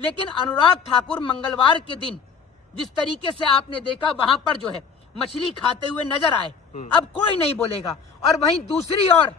लेकिन अनुराग ठाकुर मंगलवार के दिन जिस तरीके से आपने देखा वहां पर जो है मछली खाते हुए नजर आए, अब कोई नहीं बोलेगा। और वहीं दूसरी ओर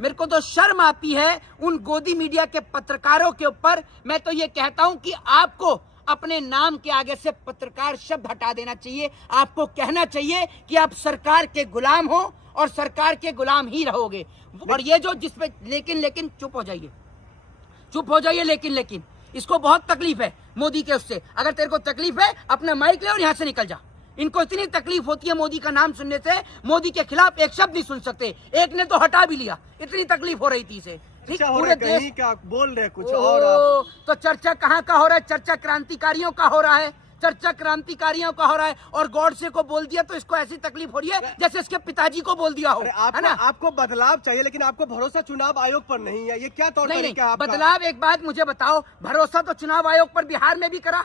मेरे को तो शर्म आती है उन गोदी मीडिया के पत्रकारों के ऊपर। मैं तो ये कहता हूं कि आपको अपने नाम के आगे से पत्रकार शब्द हटा देना चाहिए। आपको कहना चाहिए कि आप सरकार के गुलाम हो और सरकार के गुलाम ही रहोगे। और ये जो जिसपे लेकिन चुप हो जाइए, लेकिन इसको बहुत तकलीफ है मोदी के उससे। अगर तेरे को तकलीफ है अपना माइक ले और यहाँ से निकल जा। इनको इतनी तकलीफ होती है मोदी का नाम सुनने से, मोदी के खिलाफ एक शब्द नहीं सुन सकते। एक ने तो हटा भी लिया, इतनी तकलीफ हो रही थी इसे। ठीक, पूरे देश क्या बोल रहे कुछ और तो चर्चा कहाँ का हो रहा है? चर्चा क्रांतिकारियों का हो रहा है, चर्चा क्रांतिकारियों का हो रहा है। और गॉडसे को बोल दिया तो इसको ऐसी तकलीफ हो रही है जैसे इसके पिताजी को बोल दिया हो। है ना? आपको बदलाव चाहिए, लेकिन आपको भरोसा चुनाव आयोग पर नहीं है। ये क्या तौर तरीका है आपका? बदलाव, एक बात मुझे बताओ, भरोसा तो चुनाव आयोग पर बिहार में भी करा,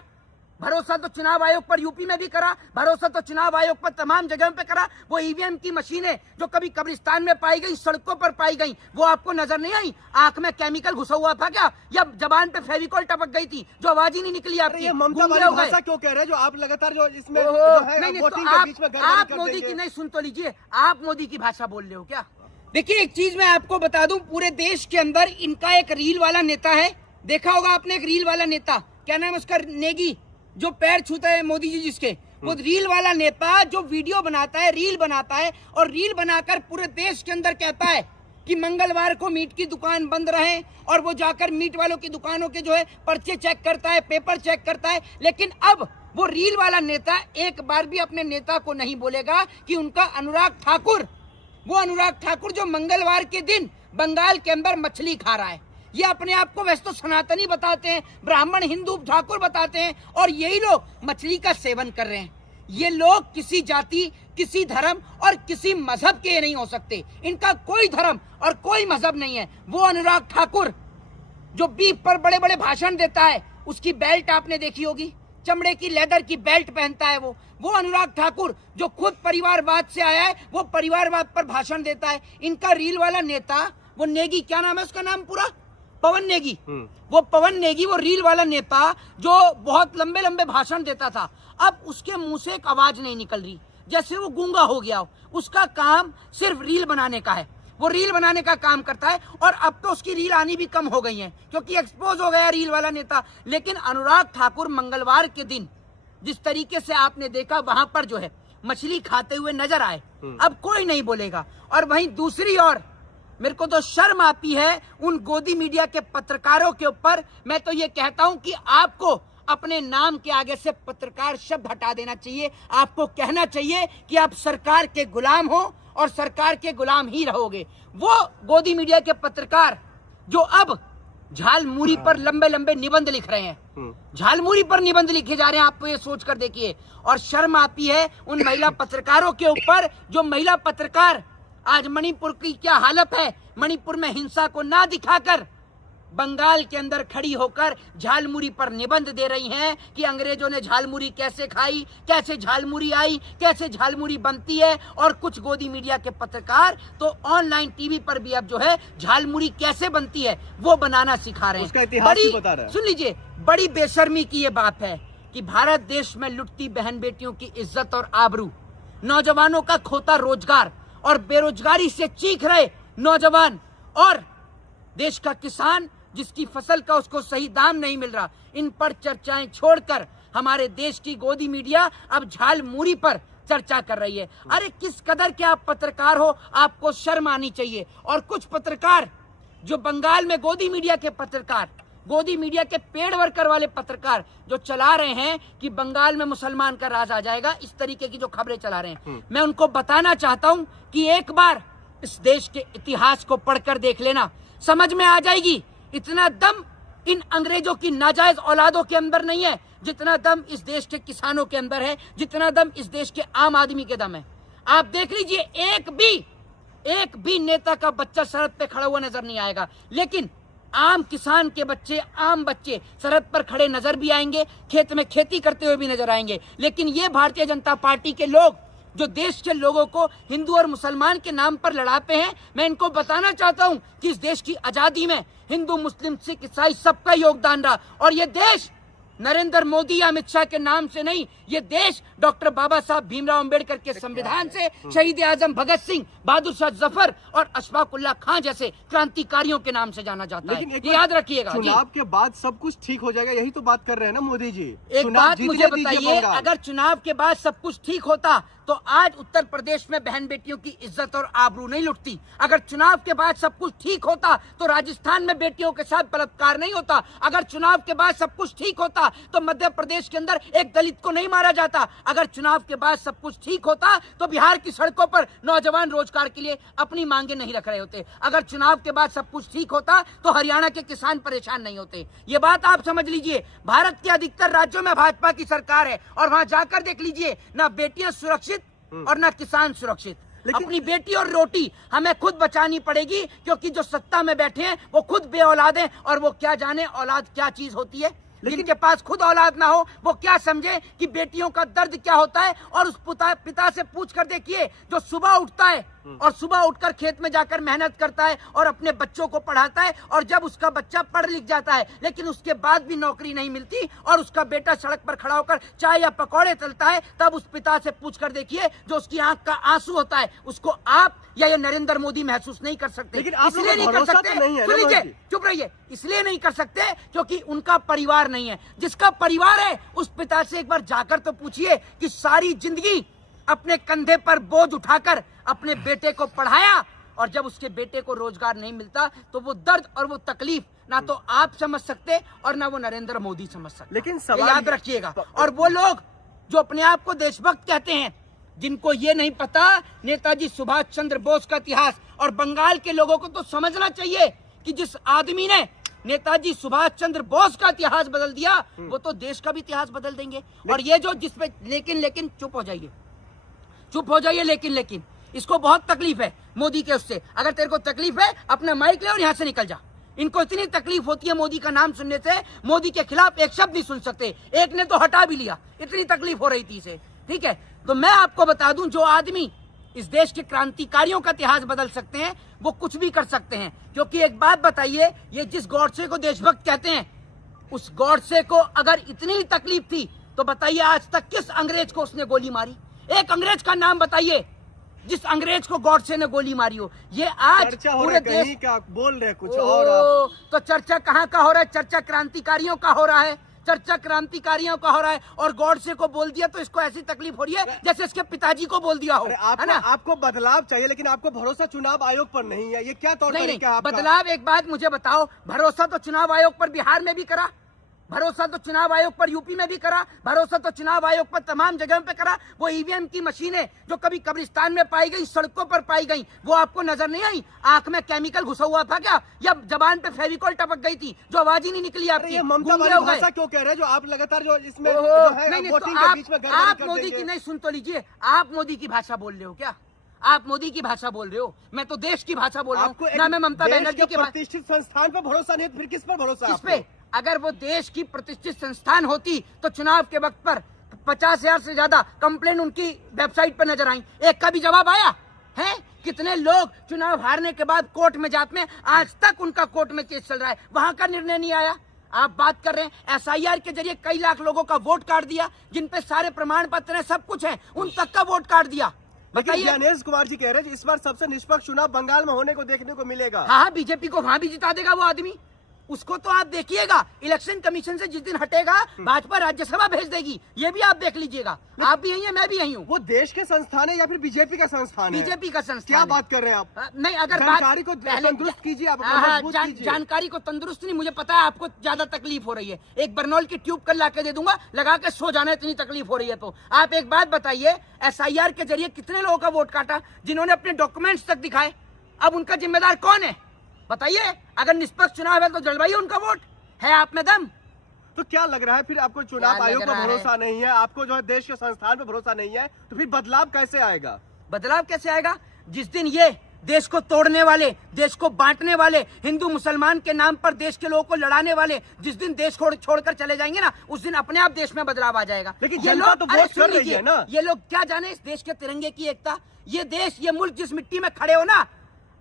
भरोसा तो चुनाव आयोग पर यूपी में भी करा, भरोसा तो चुनाव आयोग पर तमाम जगहों पे करा। वो ईवीएम की मशीनें जो कभी कब्रिस्तान में पाई गई, सड़कों पर पाई गई, वो आपको नजर नहीं आई? आंख में केमिकल घुसा हुआ था क्या, या जबान पे फेविकॉल टपक गई थी जो आवाज ही नहीं निकली आपकी? ममता वाली भाषा क्यों कह रहे हैं जो आप लगातार जो इसमें आप मोदी की नहीं सुन तो लीजिए, आप मोदी की भाषा बोल रहे हो क्या? देखिए एक चीज मैं आपको बता दूं, पूरे देश के अंदर इनका एक रील वाला नेता है, देखा होगा आपने, एक रील वाला नेता, क्या नाम है उसका, नेगी, जो पैर छूता है मोदी जी जिसके, वो रील वाला नेता जो वीडियो बनाता है, रील बनाता है, और रील बनाकर पूरे देश के अंदर कहता है कि मंगलवार को मीट की दुकान बंद रहे, और वो जाकर मीट वालों की दुकानों के जो है पर्चे चेक करता है, पेपर चेक करता है। लेकिन अब वो रील वाला नेता एक बार भी अपने नेता को नहीं बोलेगा कि उनका अनुराग ठाकुर, वो अनुराग ठाकुर जो मंगलवार के दिन बंगाल के अंदर मछली खा रहा है। ये अपने आप को वैसे तो सनातनी बताते हैं, ब्राह्मण हिंदू ठाकुर बताते हैं, और यही लोग मछली का सेवन कर रहे हैं। ये लोग किसी जाति, किसी धर्म और किसी मजहब के नहीं हो सकते। इनका कोई धर्म और कोई मजहब नहीं है। वो अनुराग ठाकुर जो बीफ पर बड़े बड़े भाषण देता है, उसकी बेल्ट आपने देखी होगी, चमड़े की लेदर की बेल्ट पहनता है वो अनुराग ठाकुर जो खुद परिवारवाद से आया है, वो परिवारवाद पर भाषण देता है। इनका रील वाला नेता, वो नेगी, क्या नाम है उसका नाम पूरा, पवन नेगी, वो पवन नेगी, वो रील वाला नेता जो बहुत लंबे लंबे भाषण देता था, अब उसके मुंह से एक आवाज नहीं निकल रही, जैसे वो गूंगा हो गया हो। उसका काम सिर्फ रील बनाने का है, वो रील बनाने का काम करता है। और अब तो उसकी रील आनी भी कम हो गई है क्योंकि एक्सपोज हो गया रील वाला नेता। लेकिन अनुराग ठाकुर मंगलवार के दिन जिस तरीके से आपने देखा वहां पर जो है मछली खाते हुए नजर आए, अब कोई नहीं बोलेगा। और वहीं दूसरी ओर मेरे को तो शर्म आती है उन गोदी मीडिया के पत्रकारों के ऊपर। मैं तो ये कहता हूं कि आपको अपने नाम के आगे से पत्रकार शब्द हटा देना चाहिए। आपको कहना चाहिए कि आप सरकार के गुलाम हो और सरकार के गुलाम ही रहोगे। वो गोदी मीडिया के पत्रकार जो अब झालमुरी पर लंबे लंबे निबंध लिख रहे हैं, झालमुरी पर निबंध लिखे जा रहे हैं, आपको ये सोच कर देखिए। और शर्म आती है उन महिला पत्रकारों के ऊपर जो महिला पत्रकार, आज मणिपुर की क्या हालत है, मणिपुर में हिंसा को ना दिखाकर बंगाल के अंदर खड़ी होकर झालमुरी पर निबंध दे रही हैं कि अंग्रेजों ने झालमुरी कैसे खाई, कैसे झालमुरी आई, कैसे झालमुरी बनती है। और कुछ गोदी मीडिया के पत्रकार तो ऑनलाइन टीवी पर भी अब जो है झालमुरी कैसे बनती है वो बनाना सिखा रहे हैं। उसका इतिहास भी बता रहा है। सुन लीजिए, बड़ी बेशर्मी की ये बात है कि भारत देश में लुटती बहन बेटियों की इज्जत और आबरू, नौजवानों का खोता रोजगार और बेरोजगारी से चीख रहे नौजवान, और देश का किसान जिसकी फसल का उसको सही दाम नहीं मिल रहा, इन पर चर्चाएं छोड़कर हमारे देश की गोदी मीडिया अब झालमुरी पर चर्चा कर रही है। अरे किस कदर के आप पत्रकार हो, आपको शर्म आनी चाहिए। और कुछ पत्रकार जो बंगाल में गोदी मीडिया के पत्रकार, गोदी मीडिया के पेड वर्कर वाले पत्रकार जो चला रहे हैं कि बंगाल में मुसलमान का राज आ जाएगा, इस तरीके की जो खबरें चला रहे हैं, मैं उनको बताना चाहता हूं कि एक बार इस देश के इतिहास को पढ़कर देख लेना, समझ में आ जाएगी। इतना दम इन अंग्रेजों की नाजायज औलादों के अंदर नहीं है जितना दम इस देश के किसानों के अंदर है, जितना दम इस देश के आम आदमी के दम है। आप देख लीजिए, एक भी नेता का बच्चा सरहद पे खड़ा हुआ नजर नहीं आएगा, लेकिन आम किसान के बच्चे, आम बच्चे सरहद पर खड़े नजर भी आएंगे, खेत में खेती करते हुए भी नजर आएंगे। लेकिन ये भारतीय जनता पार्टी के लोग जो देश के लोगों को हिंदू और मुसलमान के नाम पर लड़ाते हैं, मैं इनको बताना चाहता हूं कि इस देश की आजादी में हिंदू, मुस्लिम, सिख, ईसाई सबका योगदान रहा। और ये देश नरेंद्र मोदी या अमित शाह के नाम से नहीं, ये देश डॉक्टर बाबा साहब भीमराव अंबेडकर के संविधान से, शहीद आजम भगत सिंह, बहादुर शाह जफर और अशफाक उल्लाह खां जैसे क्रांतिकारियों के नाम से जाना जाता है। ये याद रखिएगा। चुनाव के बाद सब कुछ ठीक हो जाएगा, यही तो बात कर रहे हैं ना मोदी जी। एक बात मुझे बताइए, अगर चुनाव के बाद सब कुछ ठीक होता तो आज उत्तर प्रदेश में बहन बेटियों की इज्जत और आबरू नहीं लुटती। अगर चुनाव के बाद सब कुछ ठीक होता तो राजस्थान में बेटियों के साथ बलात्कार नहीं होता। अगर चुनाव के बाद सब कुछ ठीक होता तो मध्य प्रदेश के अंदर एक दलित को नहीं मारा जाता। अगर चुनाव के बाद सब कुछ ठीक होता तो बिहार की सड़कों पर नौजवान रोजगार के लिए अपनी मांगे नहीं रख रहे होते। अगर चुनाव के बाद सब कुछ ठीक होता तो हरियाणा के किसान परेशान नहीं होते। ये बात आप समझ लीजिए। भारत के अधिकतर राज्यों में भाजपा की सरकार है और वहां जाकर देख लीजिए, ना बेटियां सुरक्षित और ना किसान सुरक्षित। अपनी बेटी और रोटी हमें खुद बचानी पड़ेगी, क्योंकि जो सत्ता में बैठे हैं वो खुद बेऔलाद हैं और वो क्या जाने औलाद क्या चीज होती है। जिनके पास खुद औलाद ना हो वो क्या समझे कि बेटियों का दर्द क्या होता है। और उस पिता से पूछ कर देखिए, जो सुबह उठता है और सुबह उठकर खेत में जाकर मेहनत करता है और अपने बच्चों को पढ़ाता है, और जब उसका बच्चा पढ़ लिख जाता है लेकिन उसके बाद भी नौकरी नहीं मिलती और उसका बेटा सड़क पर खड़ा होकर चाय या पकौड़े तलता है, तब उस पिता से पूछ कर देखिए, जो उसकी आंख का आंसू होता है, उसको आप या ये नरेंद्र मोदी महसूस नहीं कर सकते। इसलिए नहीं कर सकते, सुन लीजिए, चुप रहिए, इसलिए नहीं कर सकते क्योंकि उनका परिवार नहीं है। जिसका परिवार है उस पिता से एक बार जाकर तो पूछिए कि सारी जिंदगी अपने कंधे पर बोझ उठाकर अपने बेटे को पढ़ाया, और जब उसके बेटे को रोजगार नहीं मिलता तो वो दर्द और वो तकलीफ ना तो आप समझ सकते और ना वो नरेंद्र मोदी समझ सकते। लेकिन याद रखिएगा। और वो लोग जो अपने आप को देशभक्त कहते हैं, जिनको ये नहीं पता नेताजी सुभाष चंद्र बोस का इतिहास, और बंगाल के लोगों को तो समझना चाहिए कि जिस आदमी ने नेताजी सुभाष चंद्र बोस का इतिहास बदल दिया वो तो देश का भी इतिहास बदल देंगे। और ये जो जिसपे लेकिन चुप हो जाइए, चुप हो जाइए, लेकिन इसको बहुत तकलीफ है मोदी के उससे। अगर तेरे को तकलीफ है अपना माइक ले और यहाँ से निकल जा। इनको इतनी तकलीफ होती है मोदी का नाम सुनने से, मोदी के खिलाफ एक शब्द नहीं सुन सकते। एक ने तो हटा भी लिया, इतनी तकलीफ हो रही थी इसे। ठीक है, तो मैं आपको बता दूं, जो आदमी इस देश के क्रांतिकारियों का इतिहास बदल सकते हैं वो कुछ भी कर सकते हैं। क्योंकि एक बात बताइए, ये जिस गॉडसे को देशभक्त कहते हैं, उस गॉडसे को अगर इतनी ही तकलीफ थी तो बताइए आज तक किस अंग्रेज को उसने गोली मारी? एक अंग्रेज का नाम बताइए जिस अंग्रेज को गॉडसे ने गोली मारी हो। ये आज पूरे देश का बोल रहे कुछ और। तो चर्चा कहाँ का हो रहा है? चर्चा क्रांतिकारियों का हो रहा है, चर्चा क्रांतिकारियों का हो रहा है। और गॉडसे को बोल दिया तो इसको ऐसी तकलीफ हो रही है जैसे इसके पिताजी को बोल दिया हो। है ना? आपको बदलाव चाहिए, लेकिन आपको भरोसा चुनाव आयोग पर नहीं है। ये क्या तौर तरीका है आपका? बदलाव, एक बात मुझे बताओ, भरोसा तो चुनाव आयोग पर बिहार में भी करा, भरोसा तो चुनाव आयोग पर यूपी में भी करा, भरोसा तो चुनाव आयोग पर तमाम जगहों पे करा। वो ईवीएम की मशीनें जो कभी कब्रिस्तान में पाई गई, सड़कों पर पाई गई, वो आपको नजर नहीं आई? आंख में केमिकल घुसा हुआ था क्या, या जबान पे फेविकॉल टपक गई थी जो आवाज ही नहीं निकली आपकी? ममता वाली भाषा क्यों कह रहे हैं जो आप लगातार जो इसमें आप मोदी की नहीं सुन तो लीजिए। आप मोदी की भाषा बोल रहे हो क्या? आप मोदी की भाषा बोल रहे हो, मैं तो देश की भाषा बोल रहा हूँ ना। मैं ममता बनर्जी के प्रतिष्ठित संस्थान पर भरोसा नहीं, फिर किस पर भरोसा? किस पे? अगर वो देश की प्रतिष्ठित संस्थान होती तो चुनाव के वक्त पर 50,000 से ज्यादा कंप्लेन उनकी वेबसाइट पर नजर आई, एक का भी जवाब आया है? कितने लोग चुनाव हारने के बाद कोर्ट में जाते हैं, आज तक उनका कोर्ट में केस चल रहा है, वहां का निर्णय नहीं आया। आप बात कर रहे हैं एसआईआर के जरिए कई लाख लोगों का वोट काट दिया, जिन पे सारे प्रमाण पत्र हैं, सब कुछ है, उन तक का वोट काट दिया। बताइए, ज्ञानेश कुमार जी कह रहे हैं इस बार सबसे निष्पक्ष चुनाव बंगाल में होने को देखने को मिलेगा। हाँ, बीजेपी को वहां भी जिता देगा वो आदमी, उसको तो आप देखिएगा। इलेक्शन कमीशन से जिस दिन हटेगा भाजपा राज्यसभा भेज देगी, ये भी आप देख लीजिएगा। आप भी यही है, मैं भी यही हूँ। वो देश के संस्थान है या फिर बीजेपी का संस्थान है? बीजेपी का संस्थान। क्या बात कर रहे हैं आप? नहीं, अगर जानकारी को तंदुरुस्त कीजिए, आप जानकारी को तंदुरुस्त नहीं, मुझे पता है आपको ज्यादा तकलीफ हो रही है। एक बर्नॉल की ट्यूब कल लाके दे दूंगा, लगा के सो जाना, इतनी तकलीफ हो रही है। तो आप एक बात बताइए, एसआईआर के जरिए कितने लोगों का वोट काटा जिन्होंने अपने डॉक्यूमेंट्स तक दिखाए? अब उनका जिम्मेदार कौन है बताइए? अगर निष्पक्ष चुनाव है तो जलवाइए उनका वोट, है आप में दम? तो क्या लग रहा है फिर आपको चुनाव आयोग पर भरोसा नहीं है, आपको जो है देश के संस्थान पर भरोसा नहीं है, तो फिर बदलाव कैसे आएगा? बदलाव कैसे आएगा? जिस दिन ये देश को तोड़ने वाले, देश को बांटने वाले, हिंदू मुसलमान के नाम पर देश के लोगों को लड़ाने वाले जिस दिन देश छोड़कर चले जाएंगे ना, उस दिन अपने आप देश में बदलाव आ जाएगा। लेकिन ये लोग तो वोट कर रही है ना। ये लोग क्या जाने इस देश के तिरंगे की एकता? ये देश, ये मुल्क जिस मिट्टी में खड़े हो ना,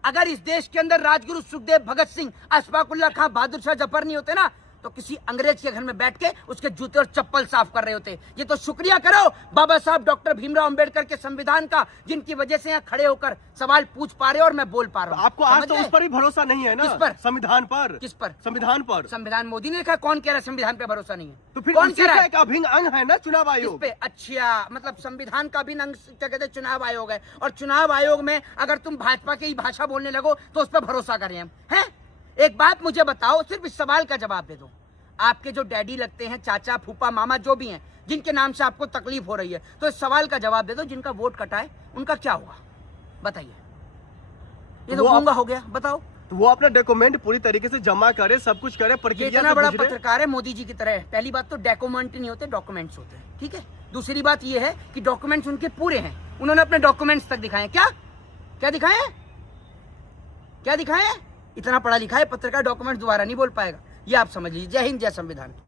अगर इस देश के अंदर राजगुरु सुखदेव, भगत सिंह, अशफाक उल्लाह खां, बहादुर शाह जफर नहीं होते ना, तो किसी अंग्रेज के घर में बैठ के उसके जूते और चप्पल साफ कर रहे होते। ये तो शुक्रिया करो बाबा साहब डॉक्टर भीमराव अंबेडकर के संविधान का, जिनकी वजह से यहाँ खड़े होकर सवाल पूछ पा रहे हो और मैं बोल पा रहा हूँ। आपको आज तो उस पर भी भरोसा नहीं है ना? किस पर? संविधान पर। किस पर? संविधान पर। संविधान मोदी ने लिखा, कौन कह रहा है संविधान पे भरोसा नहीं है? तो फिर कौन उसी कह रहा का है? एक अभिन्न अंग है ना चुनाव किस आयोग। पे? अच्छा, मतलब संविधान का भी अंग क्या कहते हैं, चुनाव आयोग है। और चुनाव आयोग में अगर तुम भाजपा की भाषा बोलने लगो तो उस पर भरोसा करें हम, हैं? एक बात मुझे बताओ, सिर्फ इस सवाल का जवाब दे दो। आपके जो डैडी लगते हैं, चाचा, फूफा, मामा जो भी हैं, जिनके नाम से आपको तकलीफ हो रही है, तो इस सवाल का जवाब दे दो, जिनका वोट कटा है उनका क्या होगा? बताइए। ये तो गूंगा हो गया, बताओ। तो वो अपना डॉक्यूमेंट पूरी तरीके से जमा करे, सब कुछ करे, प्रक्रिया से इतना बड़ा गुजरे। पत्रकार है मोदी जी की तरह। पहली बात तो डॉक्यूमेंट नहीं होते, डॉक्यूमेंट्स होते हैं, ठीक है। दूसरी बात ये है कि डॉक्यूमेंट्स उनके पूरे हैं, उन्होंने अपने डॉक्यूमेंट्स तक दिखाए। क्या क्या दिखाए? क्या दिखाए? इतना पढ़ा लिखा है पत्रकार डॉक्यूमेंट्स दोबारा नहीं बोल पाएगा, ये आप समझ लीजिए। जय हिंद, जय संविधान।